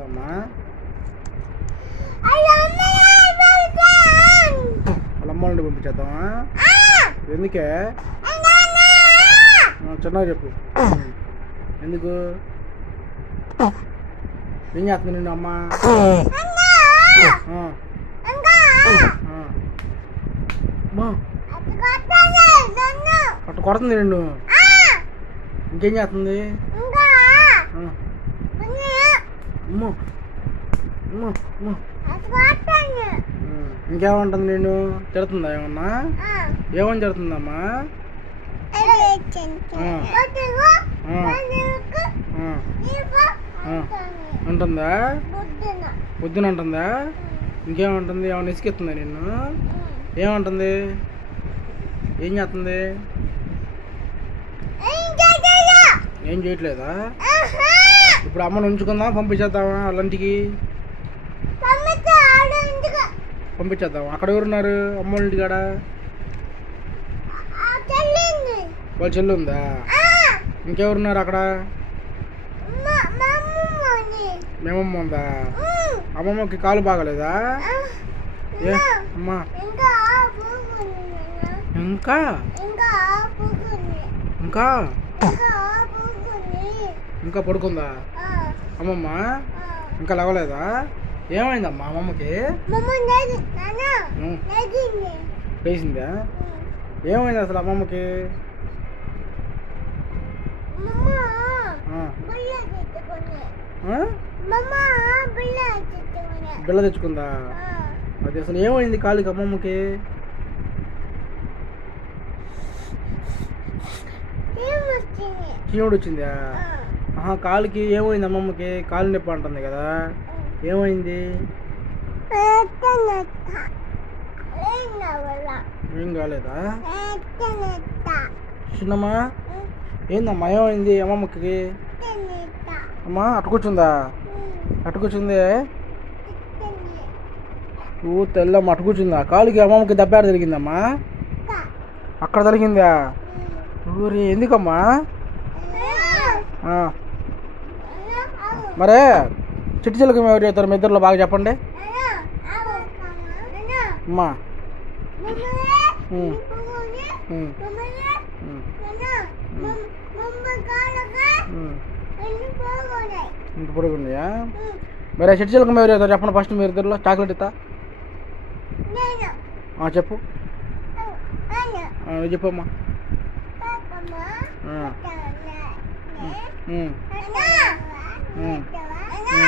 పంపిస్తామా? వాళ్ళ అమ్మ నుండి పంపించేద్దామా? ఎందుకే? చిన్నగా చెప్పు. ఎందుకు? ఏం చేస్తుంది నిన్ను అమ్మ? అట్టు కొడుతుంది నిన్ను. ఇంకేం చేస్తుంది? ఇంకేమంటుంది నిన్ను? తిడుతుందా ఏమన్నా? ఏమని తిడుతుందమ్మా? అంటుందా? పొద్దున అంటుందా? ఇంకేమంటుంది? ఏమన్నా ఇసుకెత్తుందా నిన్ను? ఏమంటుంది? ఏం చేస్తుంది? ఏం చేయట్లేదా? ఇప్పుడు అమ్మను ఉంచుకుందాం, పంపించేద్దామా వాళ్ళంటికి? పంపించేద్దాం. అక్కడ ఎవరున్నారు అమ్మ వాళ్ళ ఇంటికాడ? వాళ్ళ చెల్లి ఉందా? ఇంకెవరున్నారు అక్కడ? మేమమ్మ ఉందా? అమ్మమ్మకి కాలు బాగలేదా? ఏ అమ్మా ఇంకా ఇంకా ఇంకా పడుకుందా అమ్మమ్మ? ఇంకా లేవలేదా? ఏమైందమ్మా అమ్మమ్మకి? లేచిందా? ఏమైంది అసలు అమ్మమ్మకి? బిళ్ళ తెచ్చుకుందా? అది అసలు ఏమైంది కాలుకి అమ్మమ్మకి? చీముడు వచ్చిందా? కాలుకి ఏమైంది అమ్మమ్మకి? కాలు నొప్పి అంటుంది కదా, ఏమైంది? ఏం కాలేదా? చిన్నమ్మా ఏందమ్మా ఏమైంది అమ్మమ్మకి? అమ్మా అటు కూర్చుందా? అటు కూర్చుంది. తెల్లమ్మ అటు కూర్చుందా? కాలుకి అమ్మమ్మకి దెబ్బ జరిగిందమ్మా? అక్కడ జరిగిందా? ఊరి ఎందుకమ్మా? మరే చిట్టి చిలకం ఎవరు చెప్తారు మీ ఇద్దరిలో బాగా చెప్పండి అమ్మా. ఇంక పొడుగున్నాయా? మరి చిట్టి చిలకం ఎవరు చెప్తారు చెప్పండి ఫస్ట్ మీరు ఇద్దరిలో. చాక్లెట్ ఇస్తా. చెప్పు. చెప్పమ్మా.